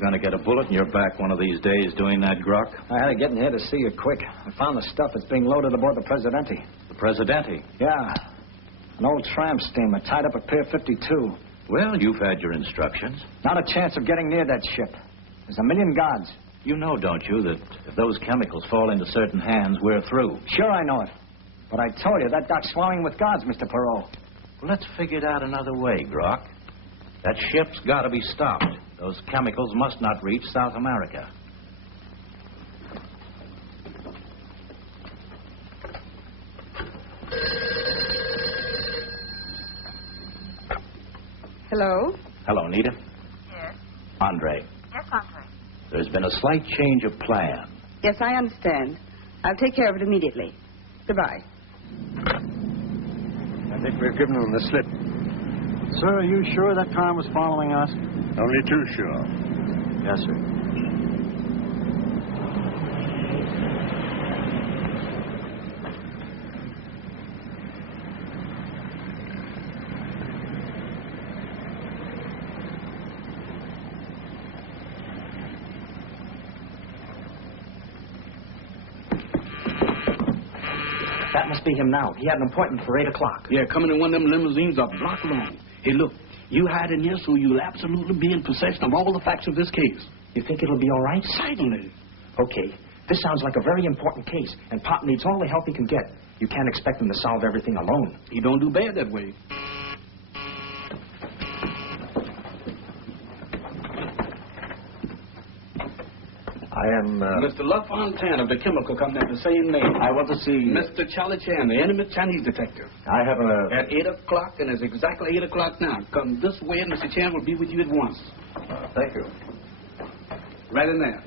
you're going to get a bullet in your back one of these days doing that, Grok? I had to get in here to see you quick. I found the stuff that's being loaded aboard the Presidente. The Presidente? Yeah. An old tramp steamer tied up at Pier 52. Well, you've had your instructions. Not a chance of getting near that ship. There's a million guards. You know, don't you, that if those chemicals fall into certain hands, we're through. Sure, I know it. But I told you, that dock's swarming with guards, Mr. Perot. Well, let's figure it out another way, Grok. That ship's got to be stopped. Those chemicals must not reach South America. Hello? Hello, Nita. Yes. Andre. Yes, Andre. There's been a slight change of plan. Yes, I understand. I'll take care of it immediately. Goodbye. I think we've given them the slip. Sir, are you sure that car was following us? Only too sure. Yes, sir. That must be him now. He had an appointment for 8 o'clock. Yeah, coming in one of them limousines a block long. Hey, look, you hide in here so you'll absolutely be in possession of all the facts of this case. You think it'll be all right? Certainly. Okay. This sounds like a very important case, and Pop needs all the help he can get. You can't expect him to solve everything alone. He don't do bad that way. I am, Mr. LaFontaine of the chemical company, the same name. I want to see... Mr. Charlie Chan, the enemy Chinese detective. I have a... At 8 o'clock, and it's exactly 8 o'clock now. Come this way, and Mr. Chan will be with you at once. Thank you. Right in there.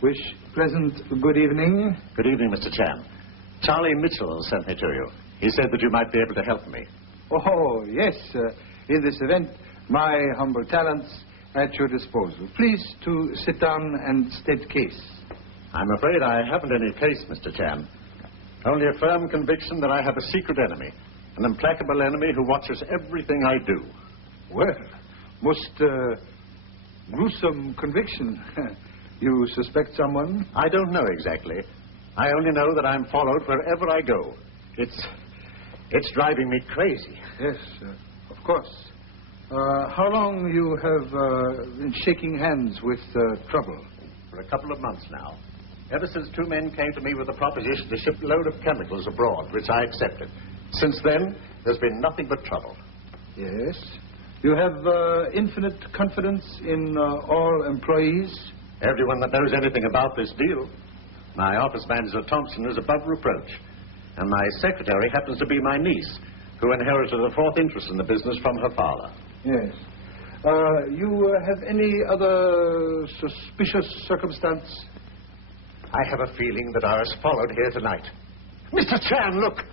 Wish pleasant good evening. Good evening, Mr. Chan. Charlie Mitchell sent me to you. He said that you might be able to help me. Oh, yes. In this event, my humble talents at your disposal. Please to sit down and state case. I'm afraid I haven't any case, Mr. Chan. Only a firm conviction that I have a secret enemy, an implacable enemy who watches everything I do. Well, most gruesome conviction. You suspect someone? I don't know exactly. I only know that I'm followed wherever I go. It's driving me crazy. Yes, of course. How long you have been shaking hands with trouble? For a couple of months now. Ever since two men came to me with a proposition to ship a load of chemicals abroad, which I accepted. Since then, there's been nothing but trouble. Yes. You have infinite confidence in all employees? Everyone that knows anything about this deal. My office manager, Thompson, is above reproach. And my secretary happens to be my niece, who inherited a fourth interest in the business from her father. Yes. You have any other suspicious circumstance? I have a feeling that I was followed here tonight. Mr. Chan, look!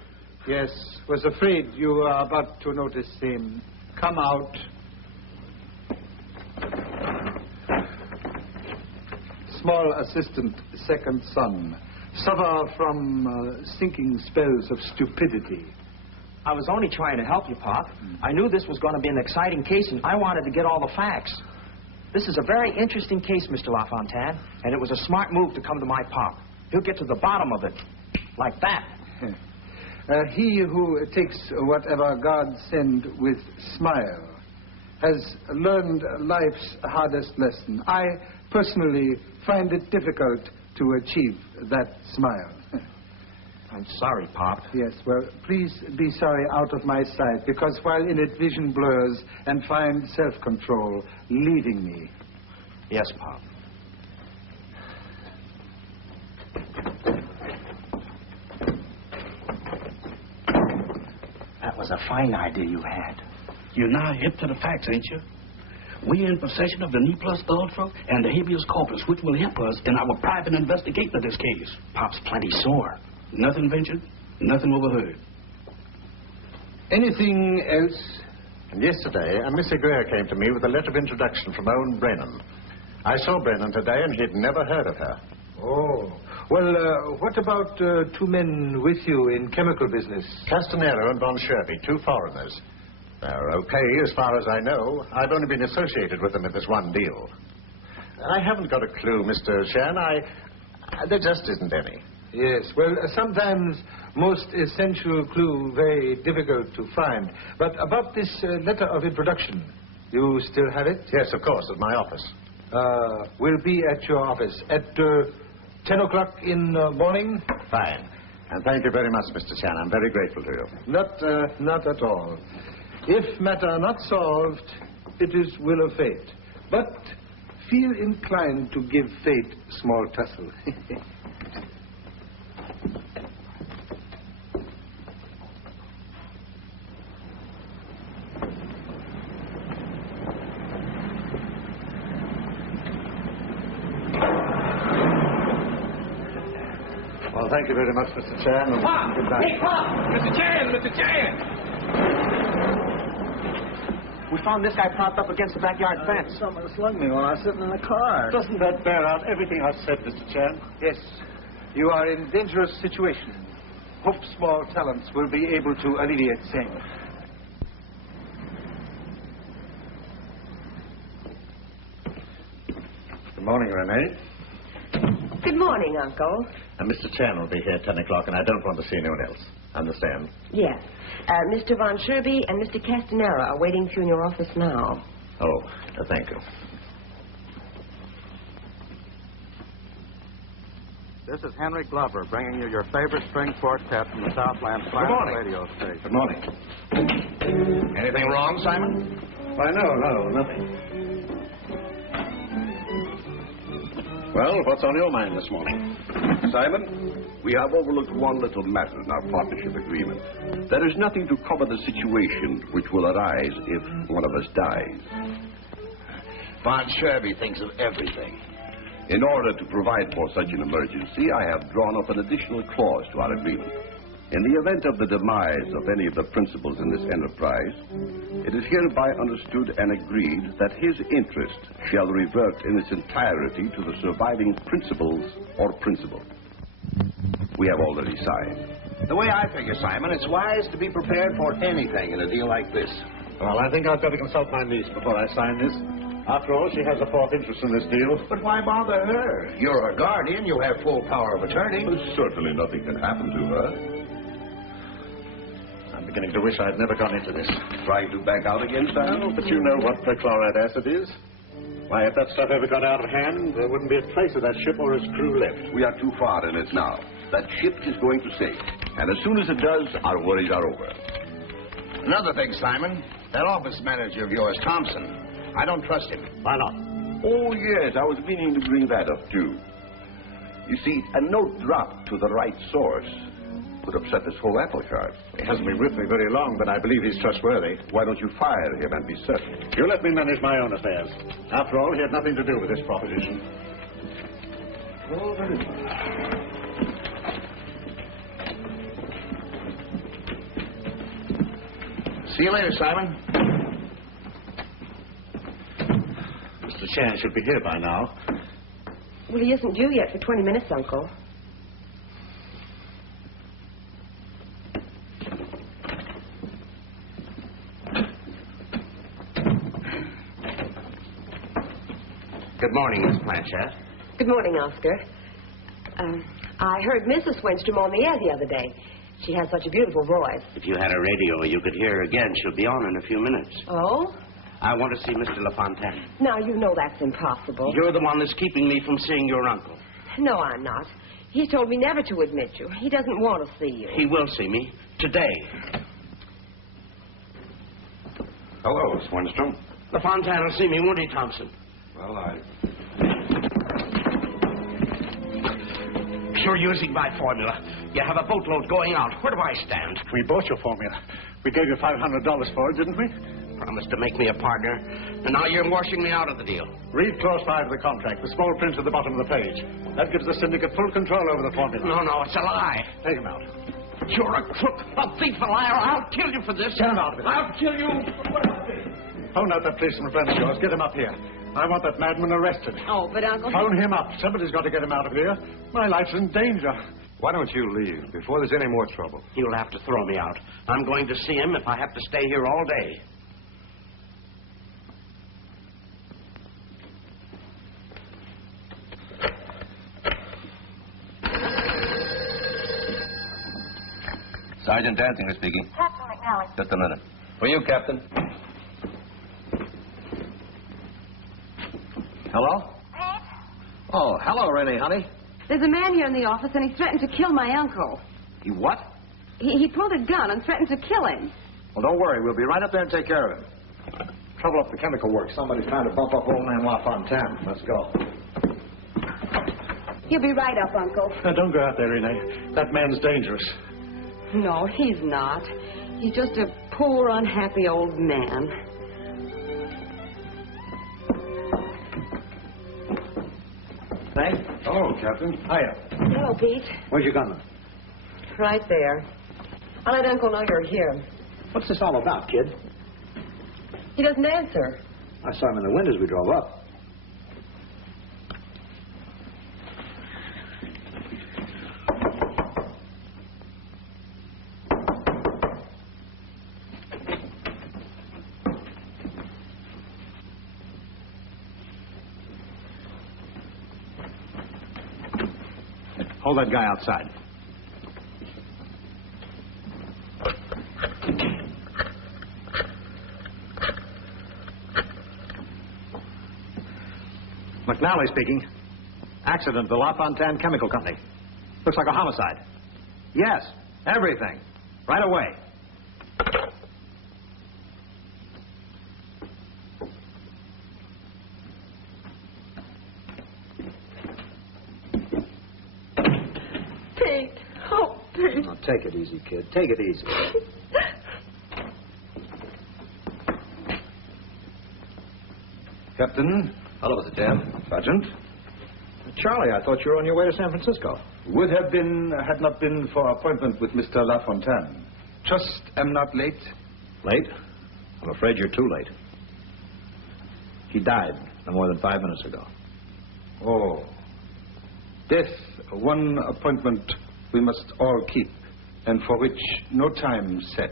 Yes, was afraid you were about to notice him. Come out. Small assistant, second son. Suffer from sinking spells of stupidity. I was only trying to help you, Pop. I knew this was going to be an exciting case, and I wanted to get all the facts. This is a very interesting case, Mr. LaFontaine, and it was a smart move to come to my Pop. He'll get to the bottom of it, like that. He who takes whatever God send with smile has learned life's hardest lesson. I personally find it difficult to achieve that smile. I'm sorry, Pop. Yes, well, please be sorry out of my sight, because while in it vision blurs and find self-control leaving me. Yes, Pop. That was a fine idea you had. You're now hip to the facts, ain't you? We're in possession of the Ne Plus Ultra and the habeas corpus, which will help us in our private investigation of this case. Pop's plenty sore. Nothing ventured, nothing overheard. Anything else? And yesterday, a Miss Aguirre came to me with a letter of introduction from Owen Brennan. I saw Brennan today, and he'd never heard of her. Oh. Well, what about two men with you in chemical business? Castanero and Von Sherby, two foreigners. They're okay as far as I know. I've only been associated with them in this one deal. I haven't got a clue, Mr. Shan. There just isn't any. Yes, well, sometimes most essential clue very difficult to find. But about this letter of introduction, you still have it? Yes, of course, at my office. We'll be at your office at 10 o'clock in the morning? Fine. And thank you very much, Mr. Chan. I'm very grateful to you. Not at all. If matter not solved, it is will of fate. But feel inclined to give fate small tussle. Well, thank you very much, Mr. Chan. And Pop! goodbye. Hey, Pop! Mr. Chan! Mr. Chan! We found this guy propped up against the backyard fence. Someone slugged me while I was sitting in the car. Doesn't that bear out everything I've said, Mr. Chan? Yes, you are in dangerous situation. Hope small talents will be able to alleviate same. Good morning, Renee. Good morning, Uncle. And Mr. Chan will be here at 10 o'clock, and I don't want to see anyone else. Understand? Yes. Mr. Von Sherby and Mr. Castanera are waiting for you in your office now. Oh, thank you. This is Henry Glover bringing you your favorite string quartet from the Southland morning. radio station. Good morning. Anything wrong, Simon? Why, no, nothing. Well, what's on your mind this morning? Simon, we have overlooked one little matter in our partnership agreement. There is nothing to cover the situation which will arise if one of us dies. Von Sherby thinks of everything. In order to provide for such an emergency, I have drawn up an additional clause to our agreement. In the event of the demise of any of the principals in this enterprise, it is hereby understood and agreed that his interest shall revert in its entirety to the surviving principals or principal. We have already signed. The way I figure, Simon, it's wise to be prepared for anything in a deal like this. Well, I think I'd better consult my niece before I sign this. After all, she has a fourth interest in this deal. But why bother her? You're her guardian. You have full power of attorney. Certainly nothing can happen to her. I'm beginning to wish I'd never gone into this. Trying to back out again, Simon? Oh, but you know what perchloride acid is. Why, if that stuff ever got out of hand, there wouldn't be a trace of that ship or its crew left. We are too far in it now. That ship is going to sink. And as soon as it does, our worries are over. Another thing, Simon. That office manager of yours, Thompson. I don't trust him. Why not? Oh, yes, I was meaning to bring that up, too. You see, a note dropped to the right source could upset this whole apple cart. He hasn't been with me very long, but I believe he's trustworthy. Why don't you fire him and be certain? You let me manage my own affairs. After all, he had nothing to do with this proposition. Oh, very well. See you later, Simon. Mr. Chan should be here by now. Well, he isn't due yet for 20 minutes, Uncle. Good morning, Miss Blanchett. Good morning, Oscar. I heard Mrs. Winstrom on the air the other day. She has such a beautiful voice. If you had a radio, you could hear her again. She'll be on in a few minutes. Oh? I want to see Mr. LaFontaine. Now, you know that's impossible. You're the one that's keeping me from seeing your uncle. No, I'm not. He's told me never to admit you. He doesn't want to see you. He will see me. Today. Hello, Miss Winstrom. LaFontaine will see me, won't he, Thompson? Well, You're using my formula. You have a boatload going out. Where do I stand? We bought your formula. We gave you $500 for it, didn't we? Promised to make me a partner, and now you're washing me out of the deal. Read clause 5 of the contract, the small print at the bottom of the page. That gives the syndicate full control over the formula. No, it's a lie. Take him out. You're a crook, a thief, a liar. I'll kill you for this. Get him out of it. I'll kill you. Phone out that policeman friend of yours. Get him up here. I want that madman arrested. Oh, but Uncle... Phone him up. Somebody's got to get him out of here. My life's in danger. Why don't you leave before there's any more trouble? You'll have to throw me out. I'm going to see him if I have to stay here all day. Sergeant Danzinger speaking. Captain McNally. Just a minute. For you, Captain. Hello? Pete? Oh, hello, Rennie, honey. There's a man here in the office, and he threatened to kill my uncle. He what? He pulled a gun and threatened to kill him. Well, don't worry. We'll be right up there and take care of him. Trouble up the chemical works. Somebody's trying to bump up old man LaFontaine. Let's go. He'll be right up, Uncle. Don't go out there, Renee. That man's dangerous. No, he's not. He's just a poor, unhappy old man. Hey? Hello, Captain. Hiya. Hello, Pete. Where's your gunman? Right there. I'll let Uncle know you're here. What's this all about, kid? He doesn't answer. I saw him in the wind as we drove up. Hold that guy outside. McNally speaking. Accident at the LaFontaine Chemical Company. Looks like a homicide. Yes, everything. Right away. Pete. Oh, Pete. Now, take it easy, kid. Take it easy. Captain. Hello, Mr. Jam. Sergeant. Charlie, I thought you were on your way to San Francisco. Would have been, had not been for appointment with Mr. LaFontaine. Just am not late. Late? I'm afraid you're too late. He died no more than 5 minutes ago. Oh. Death, one appointment we must all keep, and for which no time set.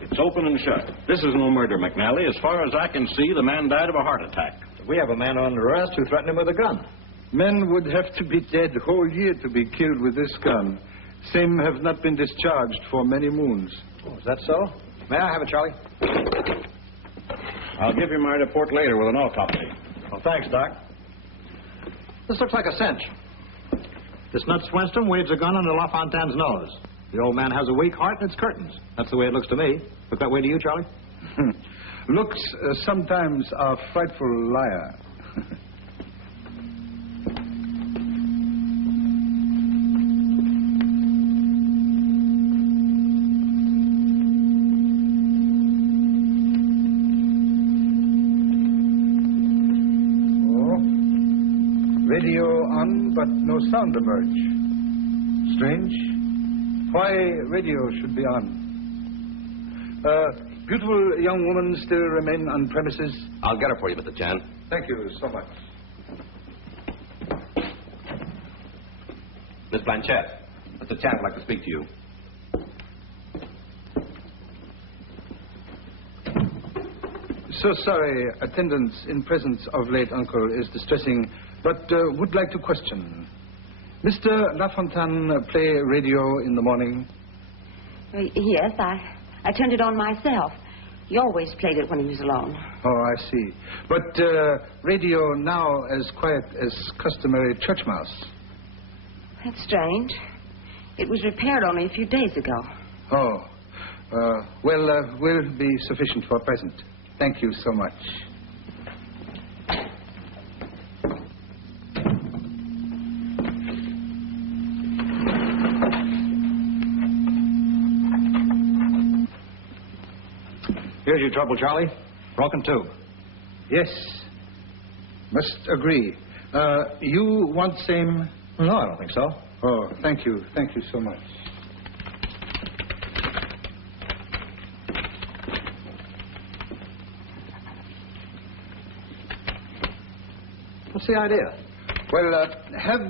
It's open and shut. This is no murder, McNally. As far as I can see, the man died of a heart attack. We have a man on arrest who threatened him with a gun. Men would have to be dead whole year to be killed with this gun. Same have not been discharged for many moons. Oh, is that so? May I have it, Charlie? I'll give you my report later with an autopsy. Well, thanks, Doc. This looks like a cinch. This nut Swinston waves a gun under LaFontaine's nose. The old man has a weak heart and it's curtains. That's the way it looks to me. Look that way to you, Charlie? Looks sometimes a frightful liar. Radio on, but no sound emerge. Strange. Why radio should be on? Beautiful young woman still remain on premises? I'll get her for you, Mr. Chan. Thank you so much. Miss Blanchett, Mr. Chan would like to speak to you. So sorry, attendance in presence of late uncle is distressing, but would like to question. Mr. LaFontaine play radio in the morning? Yes, I turned it on myself. He always played it when he was alone. Oh, I see. But radio now as quiet as customary church mouse. That's strange. It was repaired only a few days ago. Oh. Well, will be sufficient for present. Thank you so much. Here's your trouble, Charlie. Broken tube. Yes. Must agree. You want same? No, I don't think so. Oh, thank you. Thank you so much. What's the idea? Well, have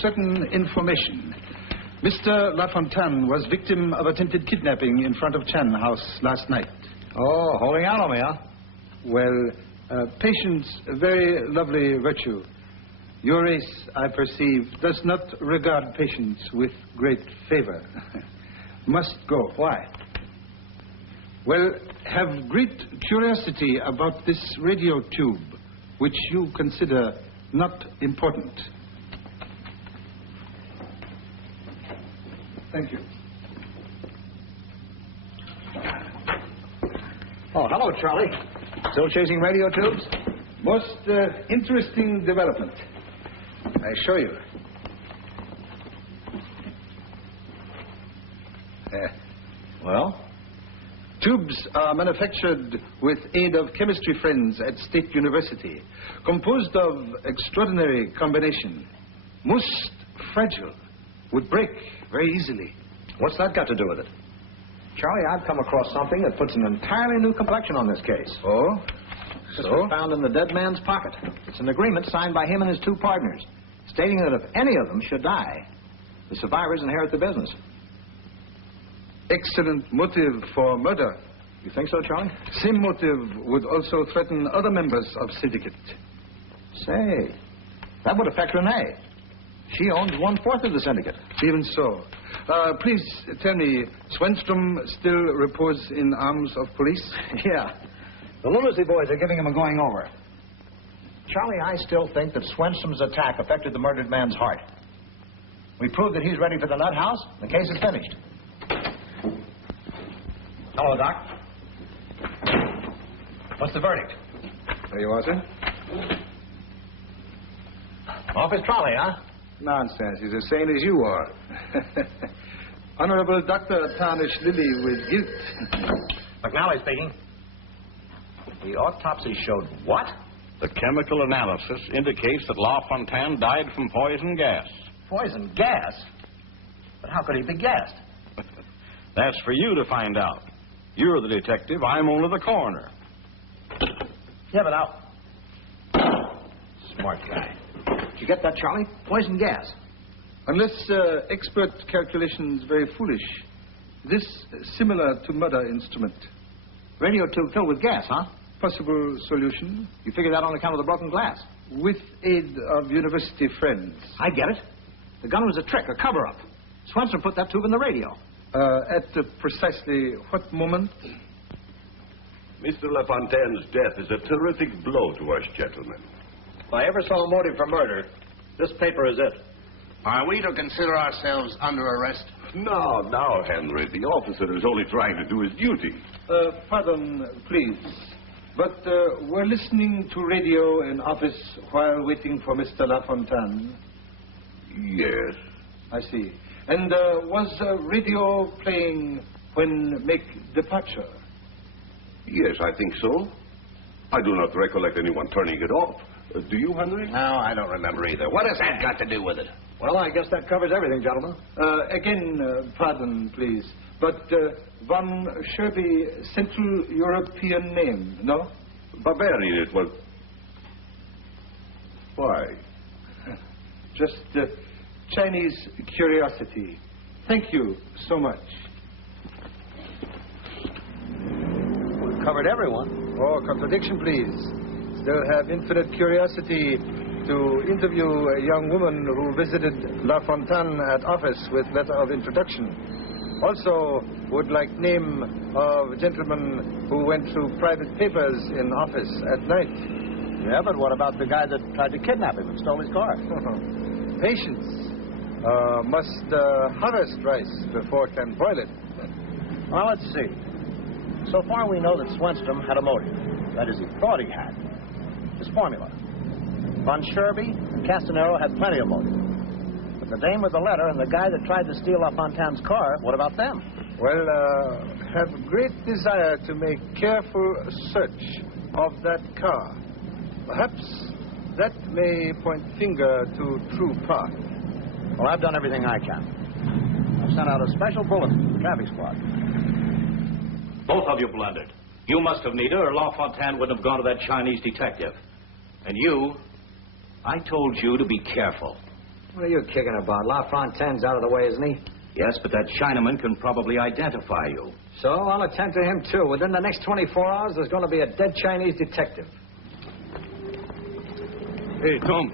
certain information. Mr. LaFontaine was victim of attempted kidnapping in front of Chan House last night. Oh, holding out on me, huh? Well, patience, a very lovely virtue. Your race, I perceive, does not regard patience with great favor. Must go. Why? Well, have great curiosity about this radio tube, which you consider not important. Thank you. Oh, hello, Charlie. Still chasing radio tubes? Most interesting development. I show you. Well? Tubes are manufactured with aid of chemistry friends at State University, composed of extraordinary combination. Most fragile, would break very easily. What's that got to do with it? Charlie, I've come across something that puts an entirely new complexion on this case. Oh? This was found in the dead man's pocket. It's an agreement signed by him and his two partners, stating that if any of them should die, the survivors inherit the business. Excellent motive for murder. You think so, Charlie? Same motive would also threaten other members of syndicate. Say, that would affect Renee. She owns 1/4 of the syndicate. Even so. Please tell me, Swenstrom still repose in arms of police? Yeah. The lunacy boys are giving him a going over. Charlie, I still think that Swenstrom's attack affected the murdered man's heart. We proved that he's ready for the nut house. The case is finished. Hello, Doc. What's the verdict? There you are, sir. Off his trolley, huh? Nonsense. He's as sane as you are. Honorable Dr. Tarnish Lilly with guilt. McNally speaking. The autopsy showed what? The chemical analysis indicates that LaFontaine died from poison gas. Poison gas? But how could he be gassed? That's for you to find out. You're the detective. I'm only the coroner. Yeah, but now... Smart guy. Did you get that, Charlie? Poison gas. Unless expert calculations very foolish, this similar to murder instrument. Radio tube filled with gas, huh? Possible solution. You figured that on account of the broken glass? With aid of university friends. I get it. The gun was a trick, a cover-up. Swenson put that tube in the radio. At precisely what moment? Mr. LaFontaine's death is a terrific blow to us, gentlemen. If I ever saw a motive for murder, this paper is it. Are we to consider ourselves under arrest? No, Henry. The officer is only trying to do his duty. Pardon, please. But we're listening to radio in office while waiting for Mr. LaFontaine. Yes. I see. And was radio playing when make departure? Yes, I think so. I do not recollect anyone turning it off. Do you, Henry? No, I don't remember either. What has that got to do with it? Well, I guess that covers everything, gentlemen. Again, pardon, please. But von Sherby, Central European name, no? Bavarian, it was. Why? Just Chinese curiosity. Thank you so much. We've covered everyone. Oh, contradiction, please. Still have infinite curiosity to interview a young woman who visited LaFontaine at office with letter of introduction. Also, would like name of gentleman who went through private papers in office at night. Yeah, but what about the guy that tried to kidnap him and stole his car? Patience. Must harvest rice before can boil it. Well, let's see. So far, we know that Swenstrom had a motive. That is, he thought he had. His formula. Von Sherby and Castanero had plenty of motive. But the dame with the letter and the guy that tried to steal LaFontaine's car, what about them? Well, have great desire to make careful search of that car. Perhaps that may point finger to true path. Well, I've done everything I can. I've sent out a special bulletin to the traffic squad. Both of you blundered. You must have, Nita, or LaFontaine wouldn't have gone to that Chinese detective. And you, I told you to be careful. What are you kicking about? LaFontaine's out of the way, isn't he? Yes, but that Chinaman can probably identify you. So I'll attend to him, too. Within the next 24 hours, there's going to be a dead Chinese detective. Hey, Tom,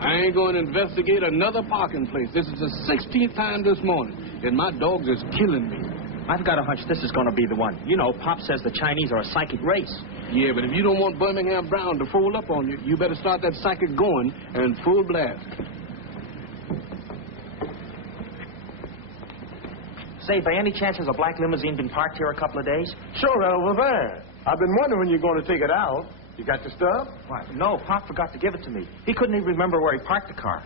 I ain't going to investigate another parking place. This is the 16th time this morning, and my dogs is killing me. I've got a hunch this is going to be the one. You know, Pop says the Chinese are a psychic race. Yeah, but if you don't want Birmingham Brown to fold up on you, you better start that psychic going and full blast. Say, by any chance has a black limousine been parked here a couple of days? Sure, over there. I've been wondering when you're going to take it out. You got the stuff? Why, no, Pop forgot to give it to me. He couldn't even remember where he parked the car.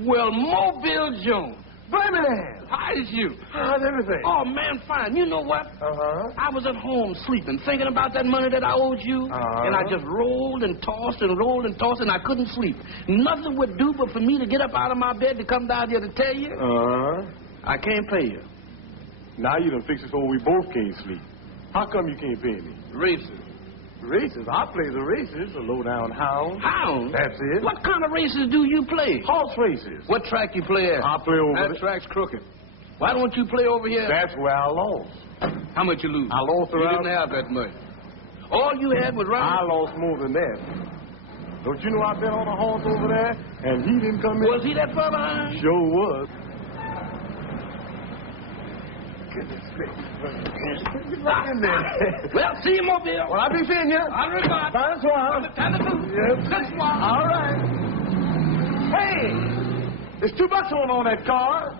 Well, Mobile Jones. Birmingham! How is you? How's everything? Oh, man, fine. You know what? Uh-huh. I was at home sleeping, thinking about that money that I owed you. Uh-huh. And I just rolled and tossed and rolled and tossed, and I couldn't sleep. Nothing would do but for me to get up out of my bed to come down here to tell you. Uh-huh. I can't pay you. Now you done fixed it so we both can't sleep. How come you can't pay me? Races. Races? I play the races, a low-down hound. Hound? That's it. What kind of races do you play? Horse races. What track you play at? I play over That track's crooked. Why don't you play over here? That's where I lost. How much you lose? I lost You around... didn't have that much. All you had was running. I lost more than that. Don't you know I've been on a horse over there, and he didn't come in? Was he that far behind? Sure was. Goodness gracious. Get right in there. Well, see you, Mobile. Well, I'll be seeing you. I'll regard. Fine swallow. Time to move. Yes. Good swallow. All right. Hey, there's $2 on that car.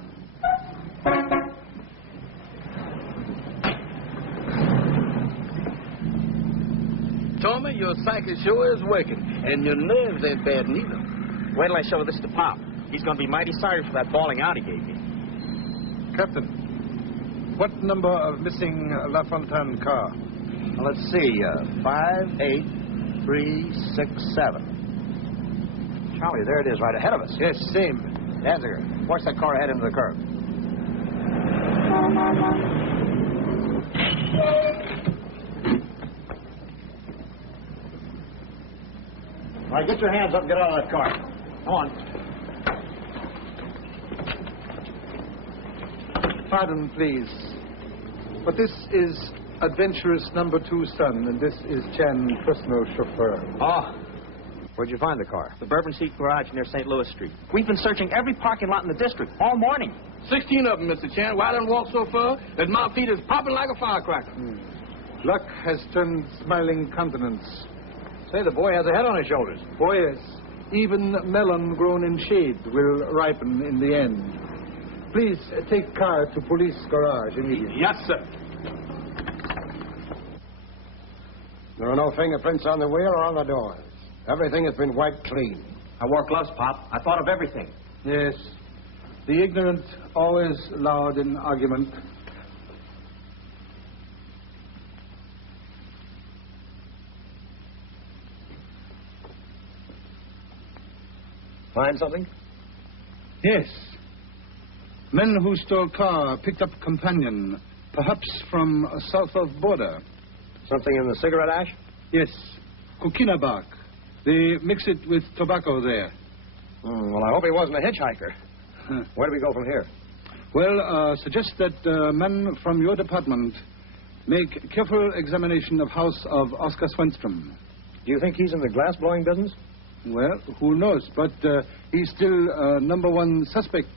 Tommy, your psychic sure is working, and your nerves ain't bad neither. Wait till I show this to Pop. He's going to be mighty sorry for that bawling out he gave me. Captain, what number of missing LaFontaine car? Well, let's see. 58367. Charlie, there it is, right ahead of us. Yes, same. Danziger, force that car ahead into the curb. All right, get your hands up and get out of that car. Come on. Pardon, please. But this is adventurous number 2 son, and this is Chan, personal chauffeur. Oh, Where'd you find the car? the Bourbon Street Garage near St. Louis Street. We've been searching every parking lot in the district all morning. 16 of them, Mr. Chan. Why done walk so far that my feet is popping like a firecracker? Luck has turned smiling countenance. Say, the boy has a head on his shoulders. Oh, yes. Even melon grown in shade will ripen in the end. Please take car to police garage immediately. Yes, sir. There are no fingerprints on the wheel or on the doors. Everything has been wiped clean. I wore gloves, Pop. I thought of everything. Yes. The ignorant always loud in argument. Find something? Yes. Men who stole car picked up companion, perhaps from south of border. Something in the cigarette ash? Yes. Coquina bark. They mix it with tobacco there. Well, I hope he wasn't a hitchhiker. Where do we go from here? Well, suggest that men from your department make careful examination of house of Oscar Swenstrom. Do you think he's in the glass-blowing business? Well, who knows? But he's still number 1 suspect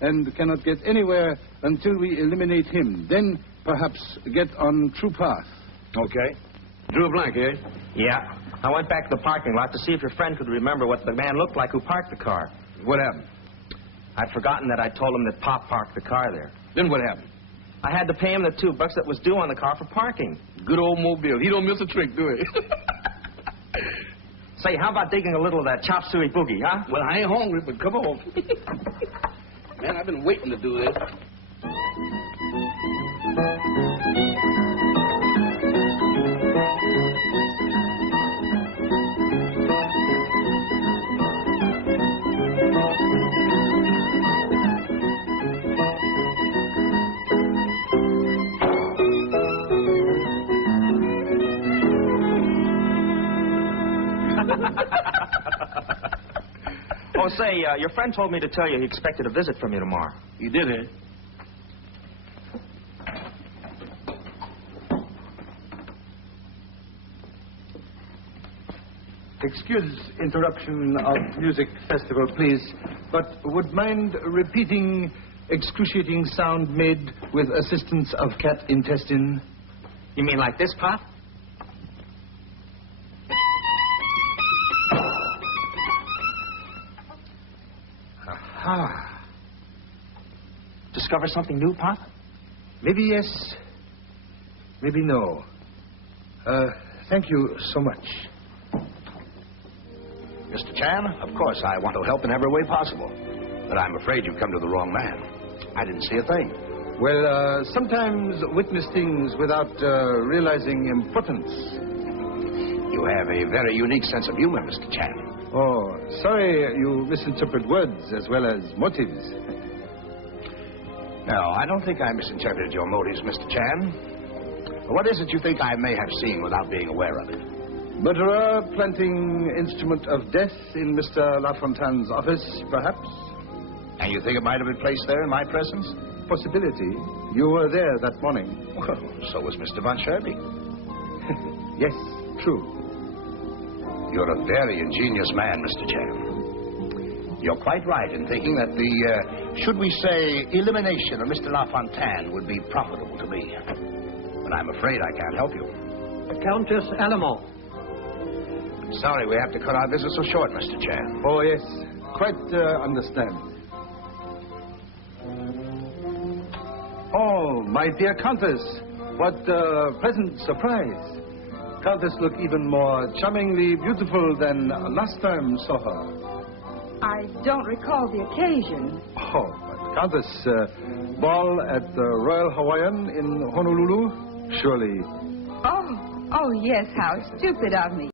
and cannot get anywhere until we eliminate him. Then perhaps get on true path. Okay. Drew a blank, eh? Yeah. I went back to the parking lot to see if your friend could remember what the man looked like who parked the car. What happened? I'd forgotten that I told him that Pop parked the car there. Then what happened? I had to pay him the $2 that was due on the car for parking. Good old Mobile. He don't miss a trick, do he? Say, how about digging a little of that chop suey boogie, huh? Well, I ain't hungry, but come on. Man, I've been waiting to do this. Oh, say, your friend told me to tell you he expected a visit from you tomorrow. You did, eh? Excuse interruption of music festival, please, but would mind repeating excruciating sound made with assistance of cat intestine? You mean like this, Pop? Aha. Discover something new, Pop? Maybe yes, maybe no. Thank you so much. Mr. Chan, of course I want to help in every way possible. But I'm afraid you've come to the wrong man. I didn't see a thing. Well, sometimes witness things without realizing importance. You have a very unique sense of humor, Mr. Chan. Oh, sorry you misinterpret words as well as motives. No, I don't think I misinterpreted your motives, Mr. Chan. What is it you think I may have seen without being aware of it? Murderer planting instrument of death in Mr. LaFontaine's office, perhaps? And you think it might have been placed there in my presence? Possibility. You were there that morning. Well, so was Mr. Von Sherby. Yes, true. You're a very ingenious man, Mr. Chan. You're quite right in thinking that the, should we say, elimination of Mr. LaFontaine would be profitable to me. But I'm afraid I can't help you. Countess Alamo. I'm sorry we have to cut our visit so short, Mr. Chan. Oh, yes. Quite understand. Oh, my dear Countess. What a pleasant surprise. Countess look even more charmingly beautiful than last time saw her. I don't recall the occasion. Oh, but Countess, ball at the Royal Hawaiian in Honolulu? Surely. Oh, yes, how stupid of me.